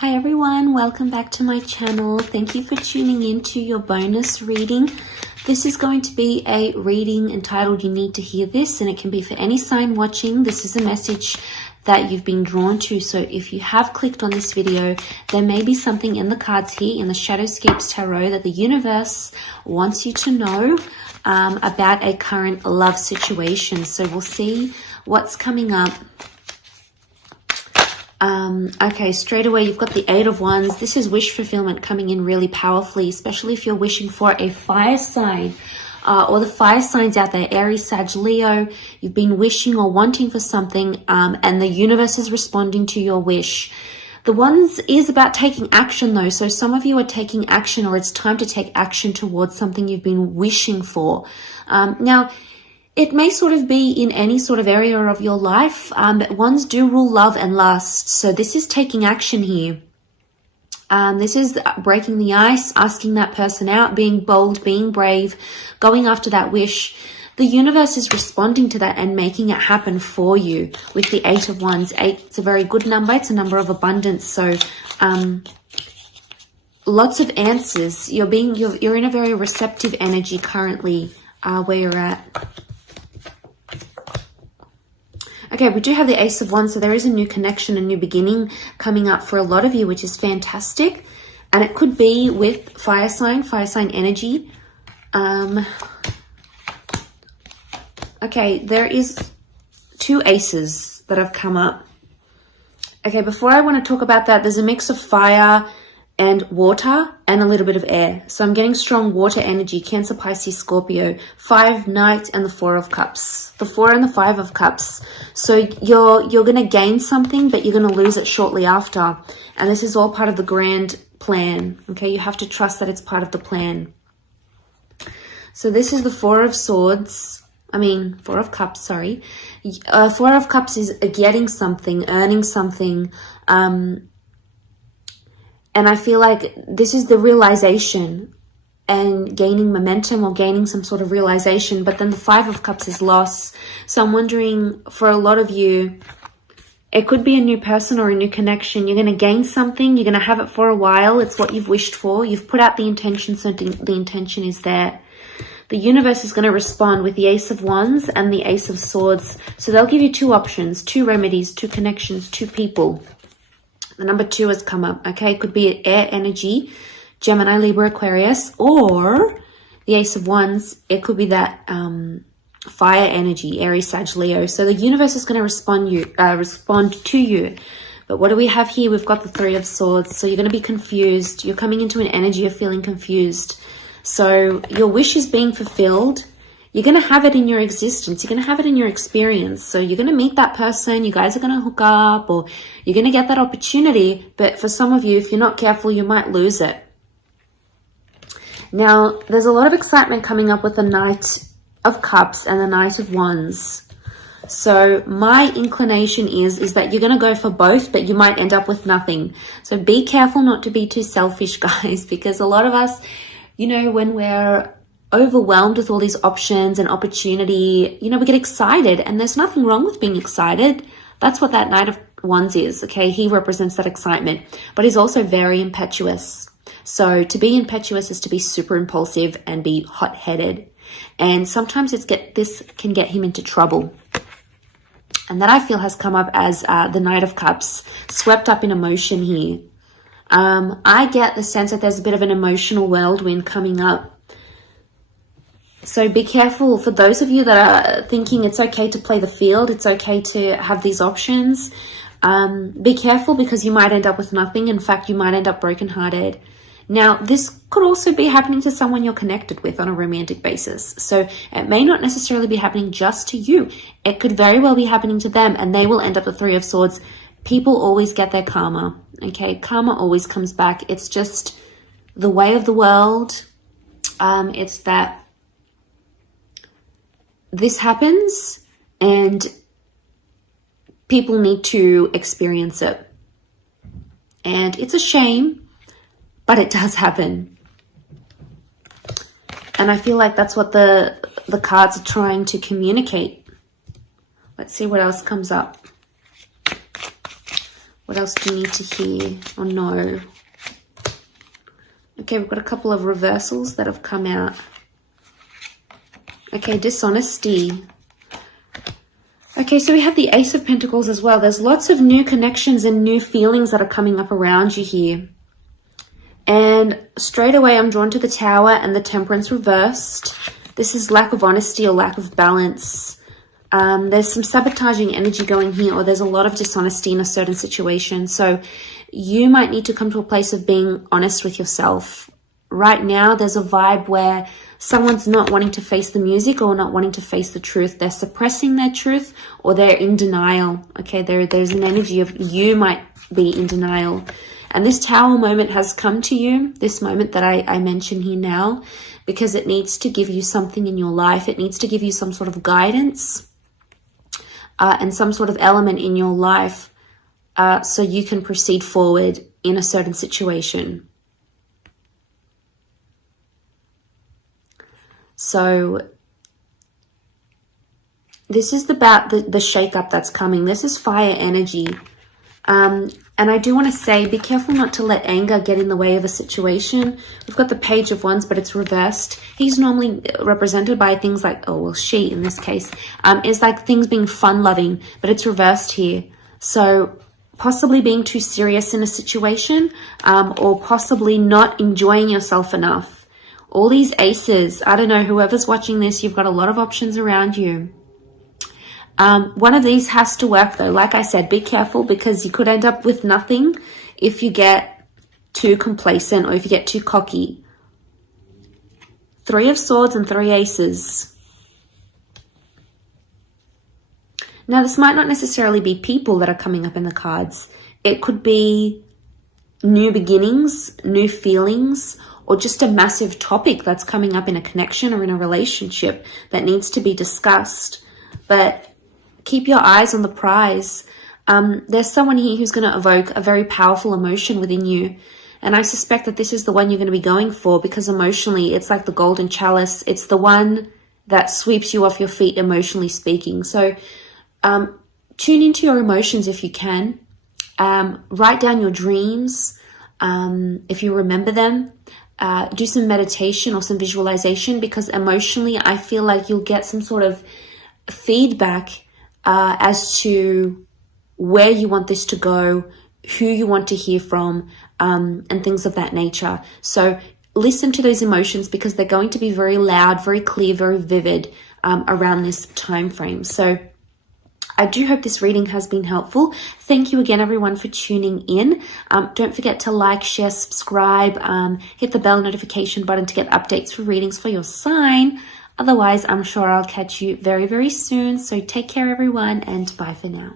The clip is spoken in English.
Hi everyone, welcome back to my channel. Thank you for tuning in to your bonus reading. This is going to be a reading entitled You Need to Hear This, and it can be for any sign watching. This is a message that you've been drawn to. So if you have clicked on this video, there may be something in the cards here in the Shadowscapes Tarot that the universe wants you to know about a current love situation. So we'll see what's coming up. Okay, straight away you've got the Eight of Wands. This is wish fulfillment coming in really powerfully, especially if you're wishing for a fire sign, or the fire signs out there, Aries, Sag, Leo. You've been wishing or wanting for something, and the universe is responding to your wish. The Wands is about taking action though, so some of you are taking action, or it's time to take action towards something you've been wishing for. Now, it may sort of be in any sort of area of your life, but Wands do rule love and lust. So this is taking action here. This is breaking the ice, asking that person out, being bold, being brave, going after that wish. The universe is responding to that and making it happen for you with the Eight of Wands. Eight, it's a very good number. It's a number of abundance. So lots of answers. You're in a very receptive energy currently where you're at. Okay, we do have the Ace of Wands, so there is a new connection, a new beginning coming up for a lot of you, which is fantastic. And it could be with fire sign energy. Okay, there is two aces that have come up. Okay, before I want to talk about that, there's a mix of fire and water and a little bit of air. So I'm getting strong water energy, Cancer, Pisces, Scorpio, 5, Knight, and the 4 of Cups. The 4 and the 5 of Cups. So you're going to gain something, but you're going to lose it shortly after. And this is all part of the grand plan. Okay, you have to trust that it's part of the plan. So this is the 4 of Swords. 4 of Cups, sorry. 4 of Cups is getting something, earning something, and I feel like this is the realization and gaining momentum or gaining some sort of realization. But then the 5 of Cups is loss. So I'm wondering, for a lot of you, it could be a new person or a new connection. You're going to gain something. You're going to have it for a while. It's what you've wished for. You've put out the intention, so the intention is there. The universe is going to respond with the Ace of Wands and the Ace of Swords. So they'll give you two options, two remedies, two connections, two people. The number 2 has come up, okay? It could be air energy, Gemini, Libra, Aquarius, or the Ace of Wands. It could be that fire energy, Aries, Sag, Leo. So the universe is going to respond to you. But what do we have here? We've got the 3 of Swords. So you're going to be confused. You're coming into an energy of feeling confused. So your wish is being fulfilled. You're going to have it in your existence. You're going to have it in your experience. So you're going to meet that person. You guys are going to hook up, or you're going to get that opportunity. But for some of you, if you're not careful, you might lose it. Now, there's a lot of excitement coming up with the Knight of Cups and the Knight of Wands. So my inclination is that you're going to go for both, but you might end up with nothing. So be careful not to be too selfish, guys, because a lot of us, you know, when we're overwhelmed with all these options and opportunity, you know, we get excited, and there's nothing wrong with being excited. That's what that Knight of Wands is, okay? He represents that excitement, but he's also very impetuous. So to be impetuous is to be super impulsive and be hot-headed, and sometimes this can get him into trouble. And that I feel has come up as the Knight of Cups, swept up in emotion here. I get the sense that there's a bit of an emotional whirlwind coming up. So be careful for those of you that are thinking it's okay to play the field. It's okay to have these options. Be careful, because you might end up with nothing. In fact, you might end up brokenhearted. Now, this could also be happening to someone you're connected with on a romantic basis. So it may not necessarily be happening just to you. It could very well be happening to them, and they will end up with 3 of Swords. People always get their karma. Okay, karma always comes back. It's just the way of the world. It's that this happens and people need to experience it. And it's a shame, but it does happen. And I feel like that's what the cards are trying to communicate. Let's see what else comes up. What What else do you need to hear or know? Okay, we've got a couple of reversals that have come out. Okay, dishonesty. Okay, so we have the Ace of Pentacles as well. There's lots of new connections and new feelings that are coming up around you here. And straight away, I'm drawn to the Tower and the Temperance reversed. This is lack of honesty or lack of balance. There's some sabotaging energy going here, or there's a lot of dishonesty in a certain situation. So you might need to come to a place of being honest with yourself. Right now, there's a vibe where someone's not wanting to face the music or not wanting to face the truth. They're suppressing their truth, or they're in denial. Okay, there's an energy of you might be in denial. And this Tower moment has come to you, this moment that I mention here now, because it needs to give you something in your life. It needs to give you some sort of guidance and some sort of element in your life so you can proceed forward in a certain situation. So this is about the shake-up that's coming. This is fire energy. And I do want to say, be careful not to let anger get in the way of a situation. We've got the Page of Wands, but it's reversed. He's normally represented by things like, oh, well, she in this case, is like things being fun-loving, but it's reversed here. So possibly being too serious in a situation, or possibly not enjoying yourself enough. All these aces, I don't know, whoever's watching this, you've got a lot of options around you. One of these has to work though. Like I said, be careful, because you could end up with nothing if you get too complacent or if you get too cocky. 3 of Swords and 3 aces. Now, this might not necessarily be people that are coming up in the cards. It could be new beginnings, new feelings, or just a massive topic that's coming up in a connection or in a relationship that needs to be discussed. But keep your eyes on the prize. There's someone here who's going to evoke a very powerful emotion within you. And I suspect that this is the one you're going to be going for, because emotionally, it's like the golden chalice. It's the one that sweeps you off your feet, emotionally speaking. So tune into your emotions if you can. Write down your dreams if you remember them. Do some meditation or some visualization, because emotionally, I feel like you'll get some sort of feedback as to where you want this to go, who you want to hear from, and things of that nature. So listen to those emotions, because they're going to be very loud, very clear, very vivid around this time frame. So I do hope this reading has been helpful. Thank you again, everyone, for tuning in. Don't forget to like, share, subscribe, hit the bell notification button to get updates for readings for your sign. Otherwise, I'm sure I'll catch you very, very soon. So take care, everyone, and bye for now.